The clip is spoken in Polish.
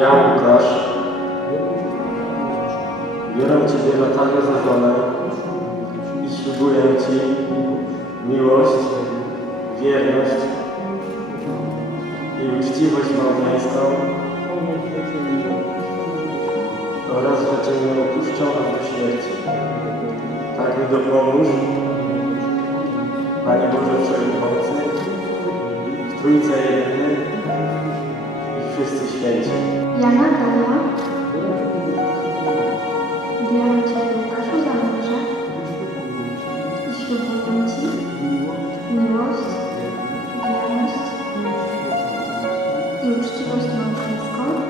Ja, Łukasz, biorę Ciebie Natalię za żonę i ślubuję Ci miłość, wierność i uczciwość małżeńską oraz, że Cię nie opuszczą do śmierci. Tak mi dopomóż, Panie Boże Wszechmogący, w Trójce wszyscy święci. Jana Gana. Biorę Cię, Łukaszu, za mądrze i ślubuję Ci miłość, wierność i uczciwość małżeńską.